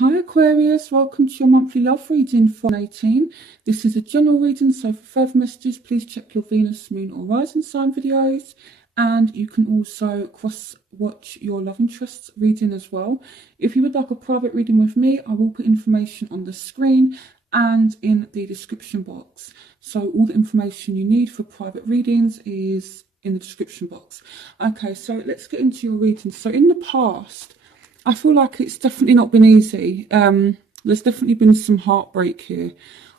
Hi Aquarius, welcome to your monthly love reading for 18. This is a general reading, so for further messages, please check your Venus, Moon or Rising sign videos. And you can also cross-watch your love interests reading as well. If you would like a private reading with me, I will put information on the screen and in the description box. So all the information you need for private readings is in the description box. Okay, so let's get into your reading. So in the past, I feel like it's definitely not been easy. There's definitely been some heartbreak here,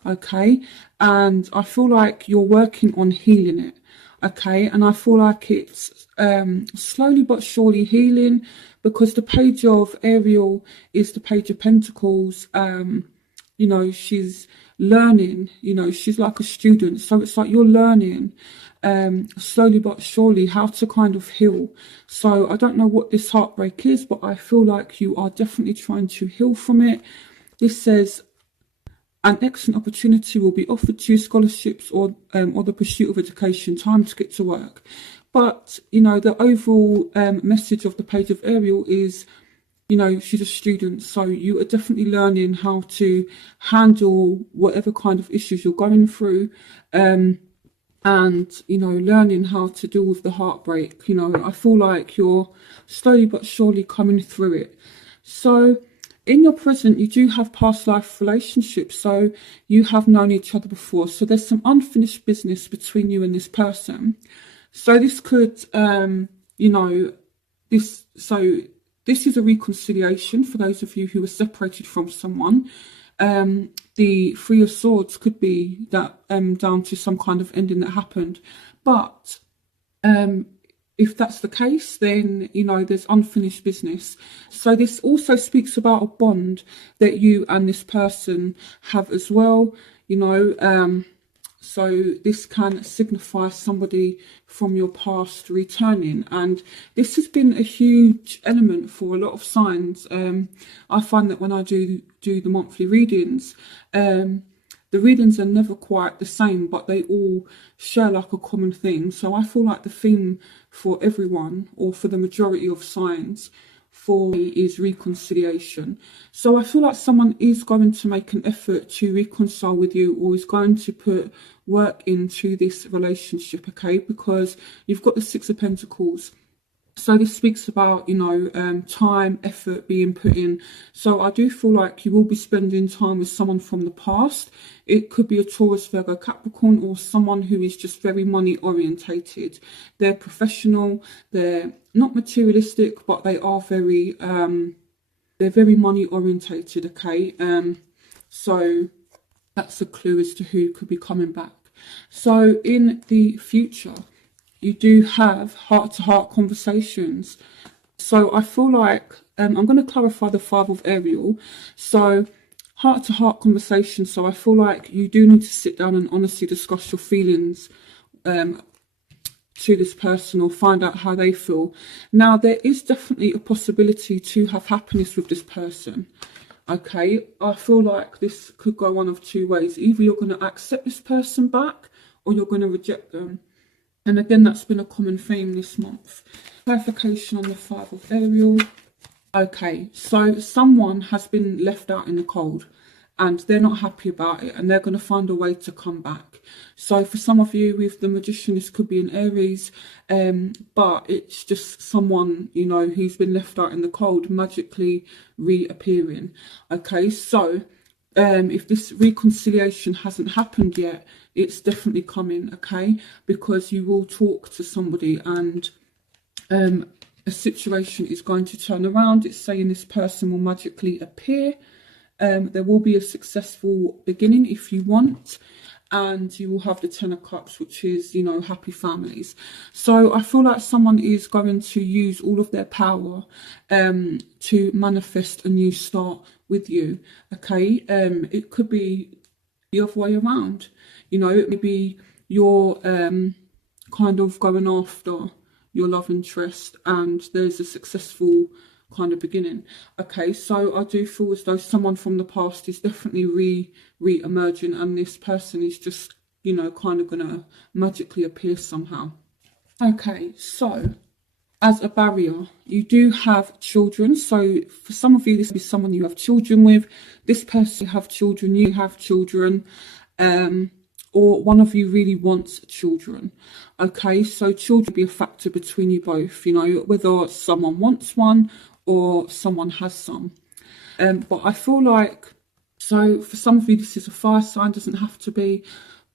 okay? And I feel like you're working on healing it, okay? And I feel like it's slowly but surely healing, because the page of Ariel is the page of Pentacles. You know, she's learning, you know, she's like a student. So it's like you're learning slowly but surely how to kind of heal. So I don't know what this heartbreak is, but I feel like you are definitely trying to heal from it. This says an excellent opportunity will be offered to you, scholarships or the pursuit of education, time to get to work. But, you know, the overall message of the page of Ariel is, you know, she's a student, so you are definitely learning how to handle whatever kind of issues you're going through, and, you know, learning how to deal with the heartbreak. You know, I feel like you're slowly but surely coming through it. So in your present, you do have past life relationships, so you have known each other before. So there's some unfinished business between you and this person. So this could, you know, this is a reconciliation for those of you who were separated from someone. The Three of Swords could be that down to some kind of ending that happened. But if that's the case, then, you know, there's unfinished business. So this also speaks about a bond that you and this person have as well, you know. So this can signify somebody from your past returning, and this has been a huge element for a lot of signs. I find that when I do the monthly readings, the readings are never quite the same, but they all share like a common theme. So I feel like the theme for everyone, or for the majority of signs, for me is reconciliation. So I feel like someone is going to make an effort to reconcile with you, or is going to put work into this relationship, okay? Because you've got the Six of Pentacles. So this speaks about, you know, time, effort being put in. So I do feel like you will be spending time with someone from the past. It could be a Taurus, Virgo, Capricorn, or someone who is just very money orientated. They're professional, they're not materialistic, but they are very, they're very money orientated, okay? So that's a clue as to who could be coming back. So in the future, you do have heart-to-heart conversations. So I feel like, I'm going to clarify the Five of Ariel. So heart-to-heart conversations. So I feel like you do need to sit down and honestly discuss your feelings to this person, or find out how they feel. Now, there is definitely a possibility to have happiness with this person. Okay, I feel like this could go one of two ways. Either you're going to accept this person back, or you're going to reject them. And again, that's been a common theme this month. Clarification on the Five of Ariel. Okay, so someone has been left out in the cold, and they're not happy about it, and they're going to find a way to come back. So for some of you with the Magician, this could be an Aries, but it's just someone, you know, who's been left out in the cold magically reappearing. Okay, so if this reconciliation hasn't happened yet, it's definitely coming, okay? Because you will talk to somebody, and a situation is going to turn around. It's saying this person will magically appear. There will be a successful beginning if you want, and you will have the Ten of Cups, which is, you know, happy families. So I feel like someone is going to use all of their power to manifest a new start with you, okay? It could be the other way around, you know. It may be you're kind of going after your love interest, and there's a successful kind of beginning. Okay, so I do feel as though someone from the past is definitely re-emerging, and this person is just, you know, kind of gonna magically appear somehow. Okay, so as a barrier. You do have children, so for some of you, this will be someone you have children with. This person you have children, you have children, or one of you really wants children. Okay, so children will be a factor between you both, you know, whether someone wants one or someone has some. But I feel like, so for some of you, this is a fire sign, doesn't have to be.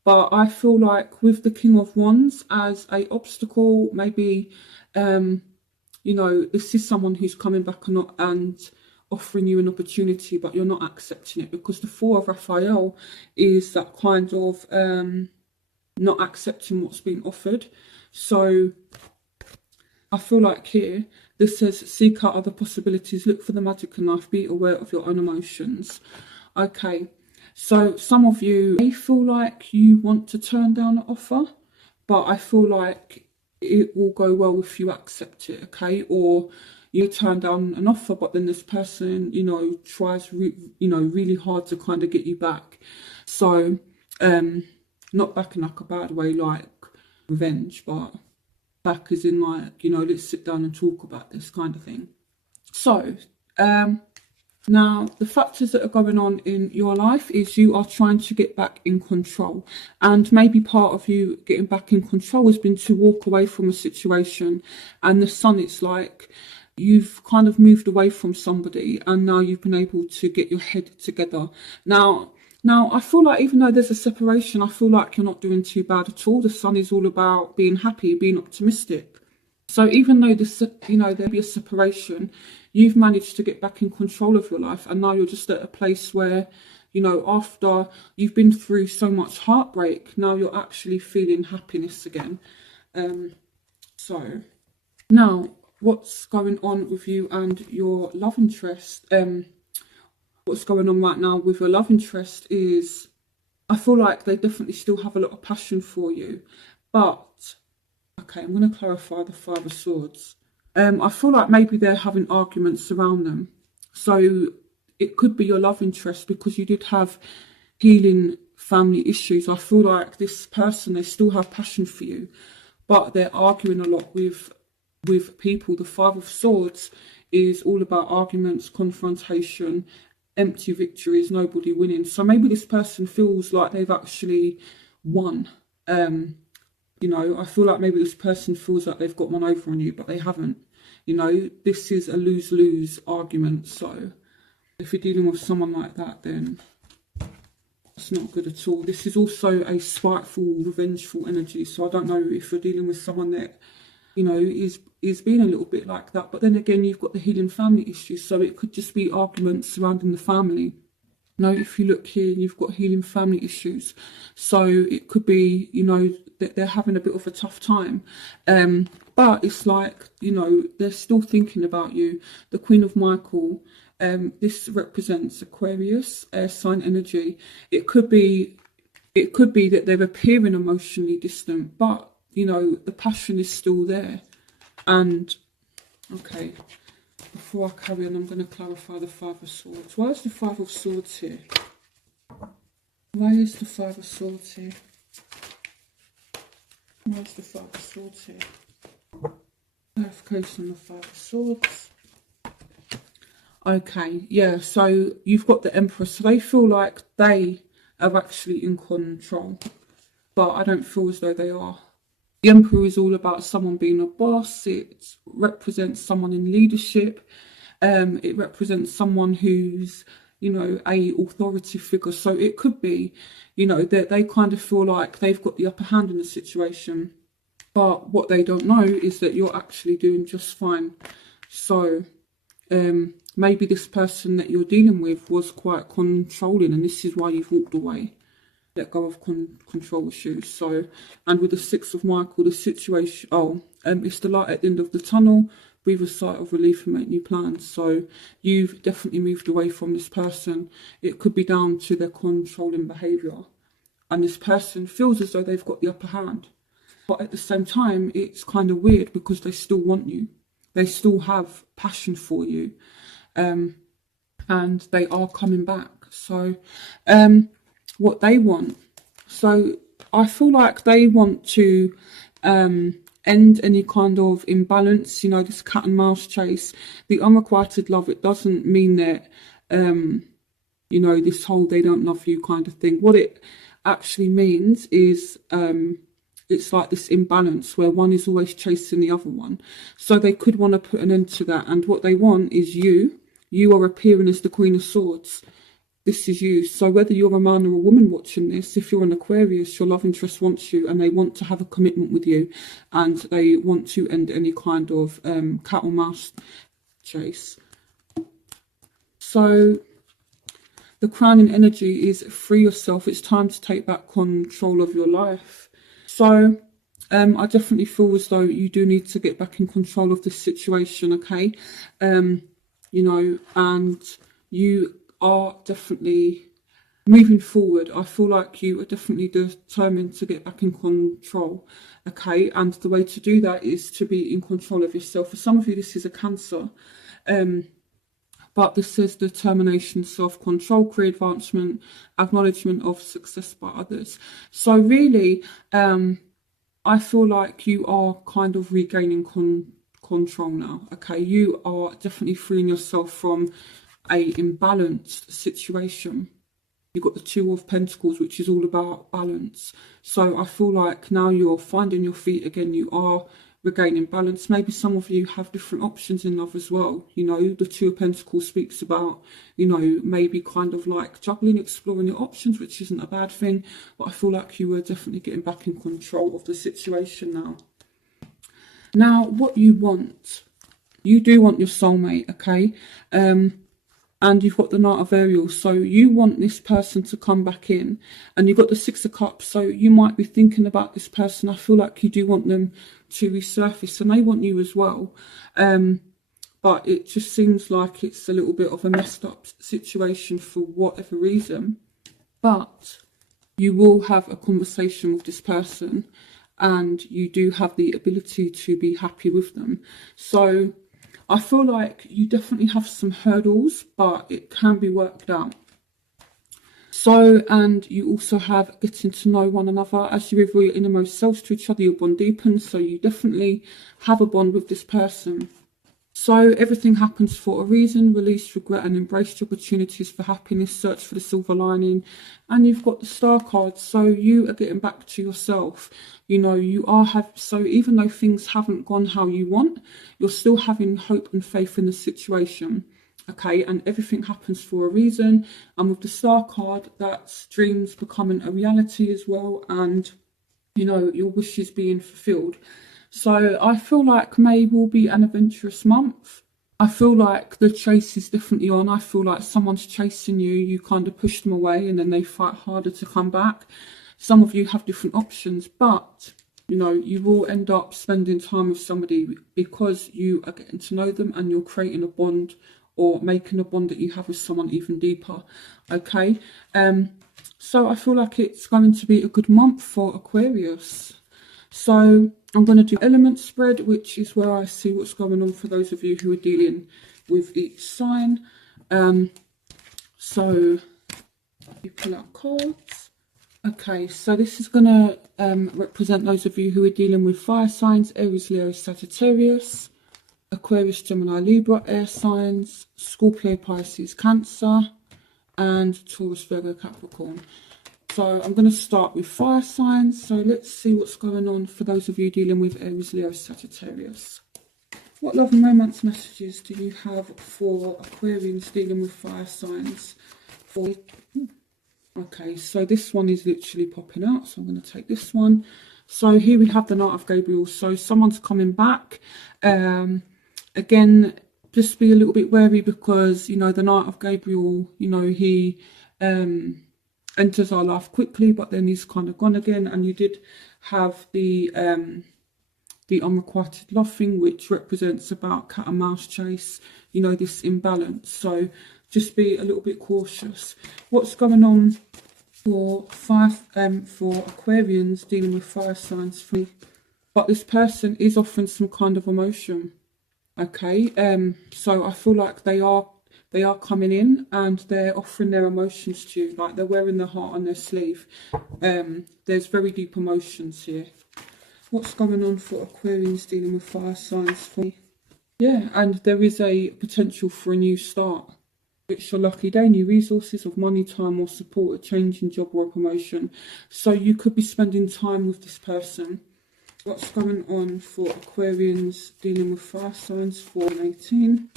But I feel like with the King of Wands as a obstacle, maybe, you know, this is someone who's coming back and offering you an opportunity, but you're not accepting it, because the Four of Raphael is that kind of not accepting what's being offered. So I feel like here, this says, seek out other possibilities, look for the magic in life, be aware of your own emotions. Okay, so some of you may feel like you want to turn down an offer, but I feel like it will go well if you accept it, okay? Or you turn down an offer, but then this person, you know, tries, really hard to kind of get you back. So, not back in like a bad way, like revenge, but back as in like, you know, let's sit down and talk about this kind of thing. So, now, the factors that are going on in your life is you are trying to get back in control. And maybe part of you getting back in control has been to walk away from a situation. And the Sun, it's like you've kind of moved away from somebody and now you've been able to get your head together. Now, I feel like even though there's a separation, I feel like you're not doing too bad at all. The Sun is all about being happy, being optimistic. So even though this, you know, there'll be a separation, you've managed to get back in control of your life, and now you're just at a place where, you know, after you've been through so much heartbreak, now you're actually feeling happiness again. So now, what's going on with you and your love interest? What's going on right now with your love interest is, I feel like they definitely still have a lot of passion for you, but okay, I'm going to clarify the Five of Swords. I feel like maybe they're having arguments around them. So it could be your love interest, because you did have healing family issues. I feel like this person, they still have passion for you, but they're arguing a lot with people. The Five of Swords is all about arguments, confrontation, empty victories, nobody winning. So maybe this person feels like they've actually won. You know, I feel like maybe this person feels like they've got one over on you, but they haven't. You know, this is a lose-lose argument. So if you're dealing with someone like that, then it's not good at all. This is also a spiteful, revengeful energy. So I don't know if you're dealing with someone that, you know, is being a little bit like that. But then again, you've got the healing family issues. So it could just be arguments surrounding the family. Now, if you look here, you've got healing family issues. So it could be, you know, that they're having a bit of a tough time. But it's like, you know, they're still thinking about you. The Queen of Michael, this represents Aquarius, air sign energy. It could be that they're appearing emotionally distant, but, you know, the passion is still there. And, okay, before I carry on, I'm going to clarify the Five of Swords. Why is the Five of Swords here? Why is the Five of Swords here? Why is the Five of Swords here? Clarification on the Five of Swords. Okay, yeah, so you've got the Emperor. So they feel like they are actually in control, but I don't feel as though they are. The Emperor is all about someone being a boss. It represents someone in leadership. It represents someone who's, you know, a authority figure. So it could be, you know, that they kind of feel like they've got the upper hand in the situation. But what they don't know is that you're actually doing just fine. So maybe this person that you're dealing with was quite controlling, and this is why you've walked away. Let go of control issues. So, and with the Six of Michael, the situation, it's the light at the end of the tunnel. Breathe a sigh of relief and make new plans. So you've definitely moved away from this person. It could be down to their controlling behaviour, and this person feels as though they've got the upper hand. But at the same time, it's kind of weird because they still want you. They still have passion for you, and they are coming back. So, what they want. So I feel like they want to end any kind of imbalance, you know, this cat and mouse chase. The unrequited love, it doesn't mean that, you know, this whole they don't love you kind of thing. What it actually means is it's like this imbalance where one is always chasing the other one. So they could want to put an end to that. And what they want is you. You are appearing as the Queen of Swords. This is you. So whether you're a man or a woman watching this, if you're an Aquarius, your love interest wants you and they want to have a commitment with you and they want to end any kind of cat or mouse chase. So the crowning energy is free yourself. It's time to take back control of your life. So I definitely feel as though you do need to get back in control of this situation, okay? You know, and you are definitely moving forward. I feel like you are definitely determined to get back in control, okay? And the way to do that is to be in control of yourself. For some of you, this is a Cancer, but this says determination, self-control, career advancement, acknowledgement of success by others. So really, I feel like you are kind of regaining control now, okay? You are definitely freeing yourself from a imbalanced situation. You've got the Two of Pentacles, which is all about balance. So I feel like now you're finding your feet again. You are regaining balance. Maybe some of you have different options in love as well. You know, the Two of Pentacles speaks about, you know, maybe kind of like juggling, exploring your options, which isn't a bad thing. But I feel like you are definitely getting back in control of the situation now. Now, what you want, you do want your soulmate, okay? And you've got the Knight of Ariels, so you want this person to come back in, and you've got the Six of Cups, so you might be thinking about this person. I feel like you do want them to resurface, and they want you as well, but it just seems like it's a little bit of a messed up situation for whatever reason. But you will have a conversation with this person, and you do have the ability to be happy with them. So I feel like you definitely have some hurdles, but it can be worked out. So, and you also have getting to know one another. As you reveal your innermost selves to each other, your bond deepens. So you definitely have a bond with this person. So everything happens for a reason. Release regret and embrace the opportunities for happiness. Search for the silver lining. And you've got the Star card. So you are getting back to yourself. You know, you are so even though things haven't gone how you want, you're still having hope and faith in the situation. Okay, and everything happens for a reason. And with the Star card, that's dreams becoming a reality as well. And, you know, your wishes being fulfilled. So I feel like May will be an adventurous month. I feel like the chase is definitely on. I feel like someone's chasing you. You kind of push them away and then they fight harder to come back. Some of you have different options, but, you know, you will end up spending time with somebody because you are getting to know them and you're creating a bond or making a bond that you have with someone even deeper. Okay. So I feel like it's going to be a good month for Aquarius. So I'm going to do element spread, which is where I see what's going on for those of you who are dealing with each sign. So you pull out cards. Okay, so this is going to represent those of you who are dealing with fire signs: Aries, Leo, Sagittarius, Aquarius, Gemini, Libra, air signs, Scorpio, Pisces, Cancer, and Taurus, Virgo, Capricorn. So I'm going to start with fire signs. So let's see what's going on for those of you dealing with Aries, Leo, Sagittarius. What love and romance messages do you have for Aquarians dealing with fire signs? Okay, so this one is literally popping out. So I'm going to take this one. So here we have the Knight of Gabriel. So someone's coming back. Again, just be a little bit wary because, you know, the Knight of Gabriel, you know, he enters our life quickly, but then he's kind of gone again. And you did have the unrequited love thing, which represents about cat and mouse chase, you know, this imbalance. So just be a little bit cautious. What's going on for Aquarians dealing with fire signs? But this person is offering some kind of emotion. Okay, so I feel like they are coming in and they're offering their emotions to you, like they're wearing their heart on their sleeve. There's very deep emotions here. what's going on for Aquarians dealing with fire signs for me? Yeah, and there is a potential for a new start. It's your lucky day, new resources of money, time or support, a change in job or a promotion. So you could be spending time with this person. What's going on for Aquarians dealing with fire signs for 18?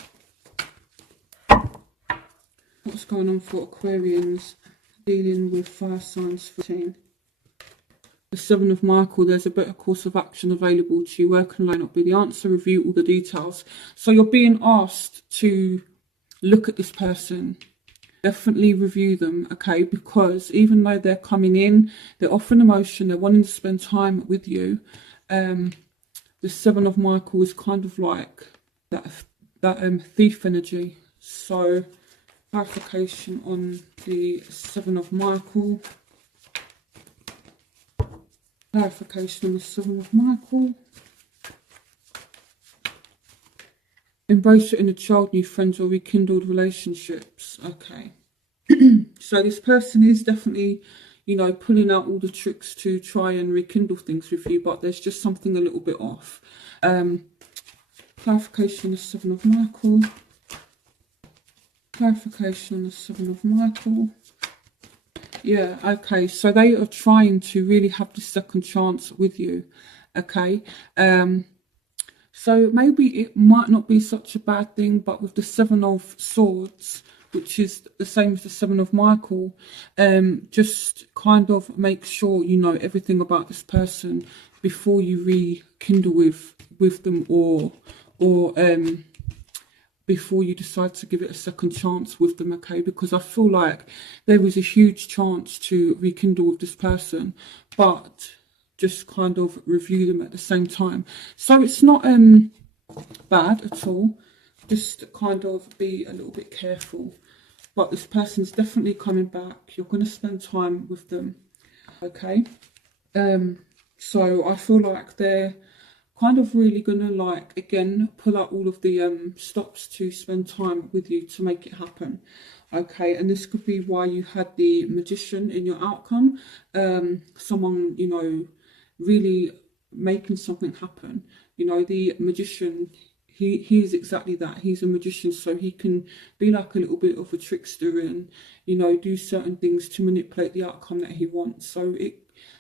What's going on for Aquarians dealing with fire signs for 18? The Seven of Michael, there's a better course of action available to you. Where can I not be the answer? Review all the details. So you're being asked to look at this person. Definitely review them, okay? Because even though they're coming in, they're offering emotion, they're wanting to spend time with you. The Seven of Michael is kind of like that thief energy. So clarification on the Seven of Michael. Clarification on the Seven of Michael. Embrace your inner child, new friends or rekindled relationships. Okay. So this person is definitely, you know, pulling out all the tricks to try and rekindle things with you, but there's just something a little bit off. Clarification on the Seven of Michael. Clarification on the Seven of Michael. Yeah, okay. So they are trying to really have the second chance with you. Okay. So maybe it might not be such a bad thing, but with the Seven of Swords, which is the same as the Seven of Michael, just kind of make sure you know everything about this person before you rekindle with them, or before you decide to give it a second chance with them, okay? Because I feel like there is a huge chance to rekindle with this person, but just kind of review them at the same time. So it's not bad at all. Just kind of be a little bit careful. But this person's definitely coming back. You're going to spend time with them, okay? So I feel like they're kind of really going to, like, again, pull out all of the stops to spend time with you to make it happen. Okay, and this could be why you had the Magician in your outcome. Someone, you know, really making something happen. You know, the Magician, he is exactly that. He's a magician, so he can be like a little bit of a trickster and, you know, do certain things to manipulate the outcome that he wants.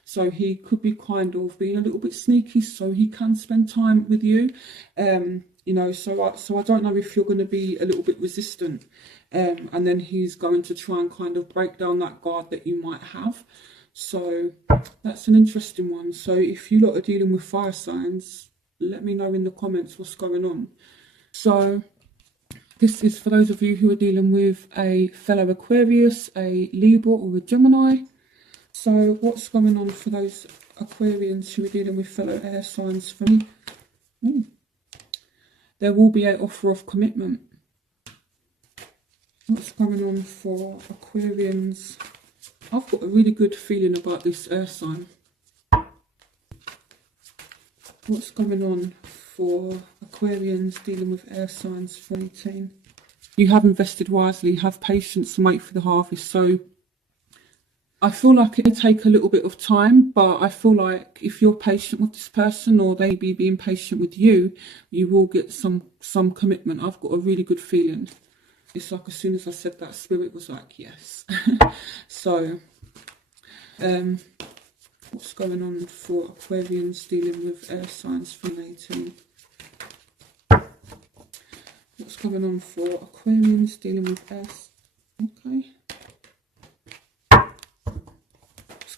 So he could be kind of being a little bit sneaky so he can spend time with you. You know, so I don't know if you're going to be a little bit resistant. And then he's going to try and kind of break down that guard that you might have. So that's an interesting one. So if you lot are dealing with fire signs, let me know in the comments what's going on. So this is for those of you who are dealing with a fellow Aquarius, a Libra or a Gemini. So what's going on for those Aquarians who are dealing with fellow air signs for me? There will be an offer of commitment. What's going on for Aquarians? I've got a really good feeling about this air sign. What's going on for Aquarians dealing with air signs for 18? You have invested wisely, have patience and wait for the harvest. So I feel like it may take a little bit of time, but I feel like if you're patient with this person, or they be being patient with you, you will get some commitment. I've got a really good feeling. It's like as soon as I said that, Spirit was like, yes. So, what's going on for Aquarians dealing with air signs for 18? What's going on for Aquarians dealing with air? Okay.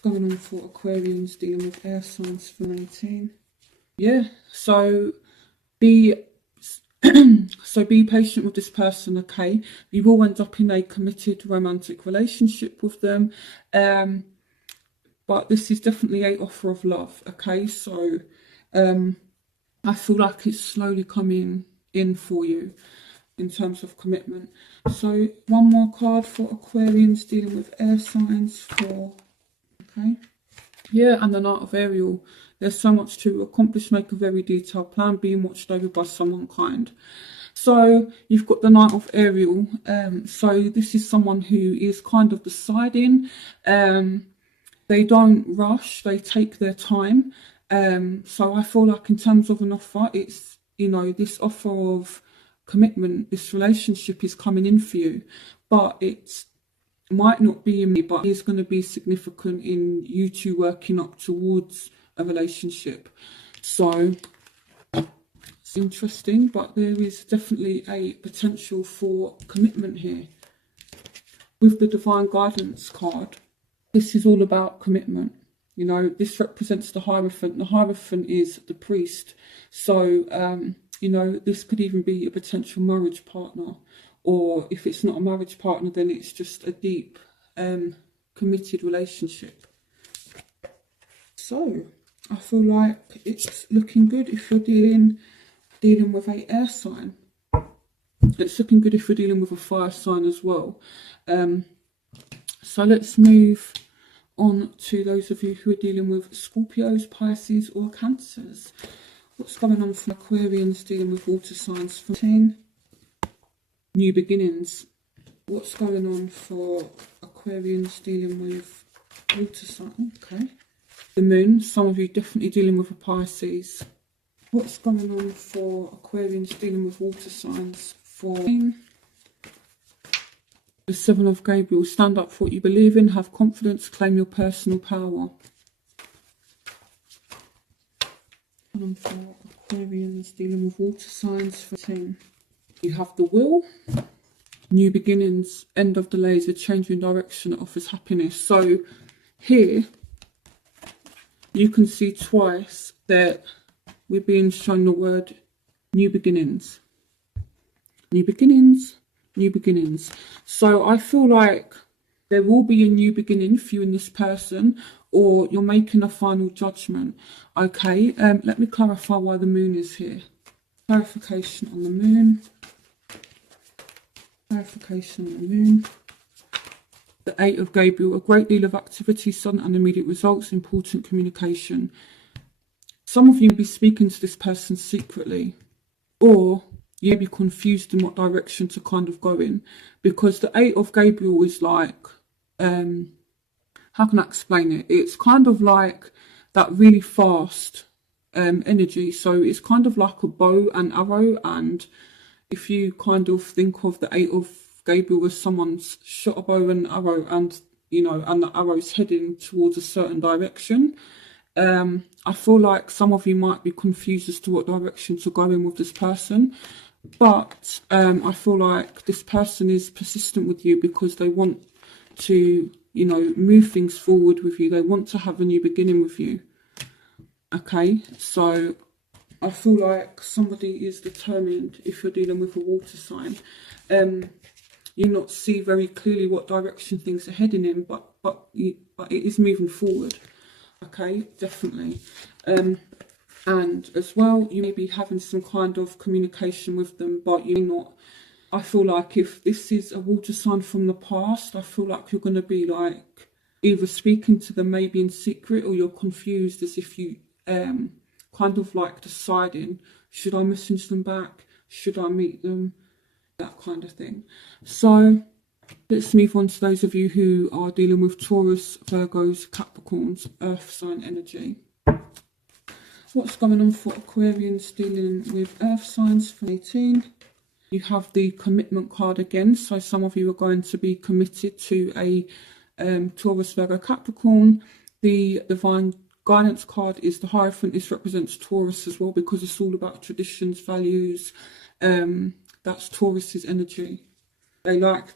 Going on for Aquarians dealing with air signs for 18. Yeah, so be patient with this person, okay? You will end up in a committed romantic relationship with them, but this is definitely an offer of love, okay? So I feel like it's slowly coming in for you in terms of commitment. So one more card for Aquarians dealing with air signs for... Okay. Yeah, and the Knight of Ariel. There's so much to accomplish, make a very detailed plan, being watched over by someone kind. So you've got the Knight of Ariel. So this is someone who is kind of deciding. They don't rush, they take their time. So I feel like in terms of an offer, it's, you know, this offer of commitment, this relationship is coming in for you, but it might not be in me, but it's going to be significant in you two working up towards a relationship. So it's interesting, but there is definitely a potential for commitment here. With the Divine Guidance card, this is all about commitment. You know, this represents the Hierophant. The Hierophant is the priest. So, you know, this could even be a potential marriage partner. Or if it's not a marriage partner, then it's just a deep, committed relationship. So, I feel like it's looking good if you're dealing with a air sign. It's looking good if you're dealing with a fire sign as well. So let's move on to those of you who are dealing with Scorpios, Pisces or Cancers. What's going on for Aquarians dealing with water signs? 14. New beginnings. What's going on for Aquarians dealing with water sign? Okay. The moon. Some of you definitely dealing with a Pisces. What's going on for Aquarians dealing with water signs? 14. The Seven of Gabriel. Stand up for what you believe in. Have confidence. Claim your personal power. And for Aquarians dealing with water signs. 14. You have the will. New beginnings. End of delays. A change in direction that offers happiness. So here you can see twice that we're being shown the word new beginnings. New beginnings. New beginnings. So I feel like there will be a new beginning for you and this person, or you're making a final judgment. Okay, let me clarify why the moon is here. Clarification on the moon. Clarification on the moon. The Eight of Gabriel. A great deal of activity, sudden and immediate results, important communication. Some of you may be speaking to this person secretly, or you may be confused in what direction to kind of go in, because the Eight of Gabriel is like, how can I explain it? It's kind of like that really fast energy. So it's kind of like a bow and arrow, and if you kind of think of the Eight of Gabriel as someone's shot a bow and arrow, and you know, and the arrow's heading towards a certain direction. I feel like some of you might be confused as to what direction to go in with this person, but I feel like this person is persistent with you because they want to, you know, move things forward with you. They want to have a new beginning with you. Okay, so I feel like somebody is determined. If you're dealing with a water sign, you not see very clearly what direction things are heading in, but it is moving forward. Okay, definitely. And as well, you may be having some kind of communication with them, but you may not. I feel like if this is a water sign from the past, I feel like you're going to be like either speaking to them maybe in secret, or you're confused as if you kind of like deciding, should I message them back? Should I meet them? That kind of thing. So let's move on to those of you who are dealing with Taurus, Virgos, Capricorns, Earth sign energy. What's going on for Aquarians dealing with Earth signs for 18? You have the commitment card again. So some of you are going to be committed to a Taurus, Virgo, Capricorn. The Divine Guidance card is the Hierophant. This represents Taurus as well, because it's all about traditions, values. That's Taurus's energy. They like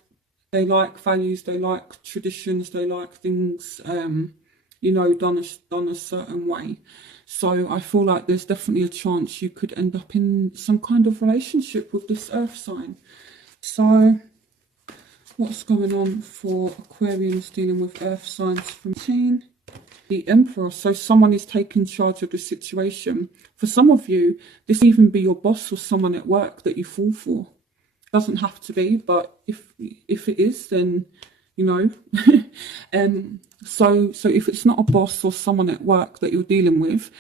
values, they like traditions, they like things, you know, done a certain way. So I feel like there's definitely a chance you could end up in some kind of relationship with this Earth sign. So what's going on for Aquarians dealing with Earth signs from 18? The Emperor. So someone is taking charge of the situation. For some of you, this may even be your boss or someone at work that you fall for. Doesn't have to be, but if it is, then you know. So if it's not a boss or someone at work that you're dealing with,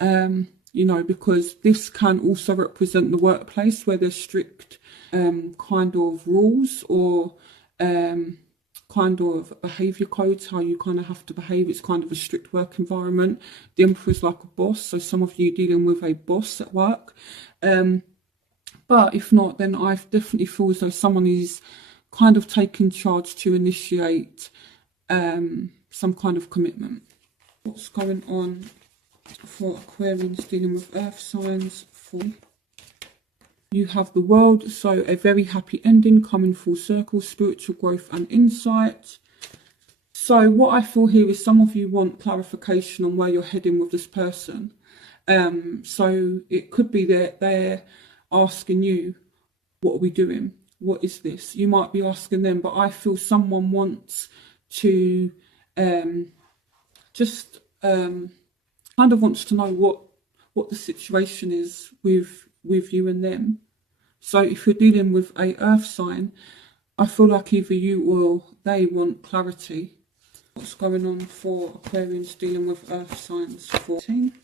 you know, because this can also represent the workplace where there's strict kind of rules, or kind of behaviour codes, how you kind of have to behave. It's kind of a strict work environment. The Emperor is like a boss, so some of you dealing with a boss at work. But if not, then I definitely feel as though someone is kind of taking charge to initiate some kind of commitment. What's going on for Aquarians dealing with earth signs? You have the World, so a very happy ending, coming full circle, spiritual growth and insight. So what I feel here is some of you want clarification on where you're heading with this person. So it could be that they're asking you, what are we doing? What is this? You might be asking them, but I feel someone wants to kind of wants to know what the situation is with you and them. So if you're dealing with a earth sign, I feel like either you or they want clarity. What's going on for Aquarians dealing with earth signs? 14.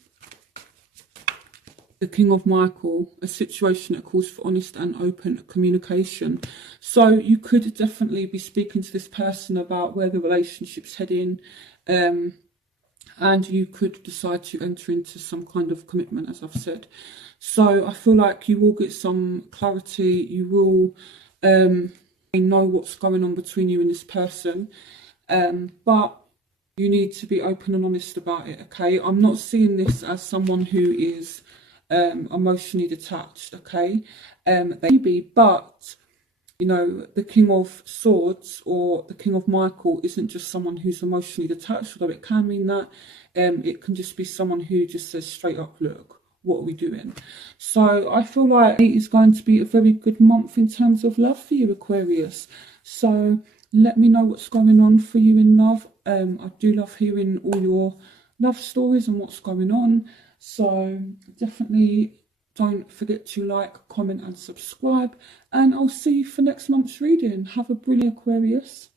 The King of Michael, a situation that calls for honest and open communication. So you could definitely be speaking to this person about where the relationship's heading, and you could decide to enter into some kind of commitment, as I've said. So I feel like you will get some clarity. You will know what's going on between you and this person, but you need to be open and honest about it, okay? I'm not seeing this as someone who is emotionally detached, okay? Maybe, but you know, the King of Swords or the King of Michael isn't just someone who's emotionally detached, although it can mean that. It can just be someone who just says straight up, look, what are we doing? So I feel like it is going to be a very good month in terms of love for you, Aquarius. So let me know what's going on for you in love. I do love hearing all your love stories and what's going on. So definitely don't forget to like, comment and subscribe. And I'll see you for next month's reading. Have a brilliant Aquarius.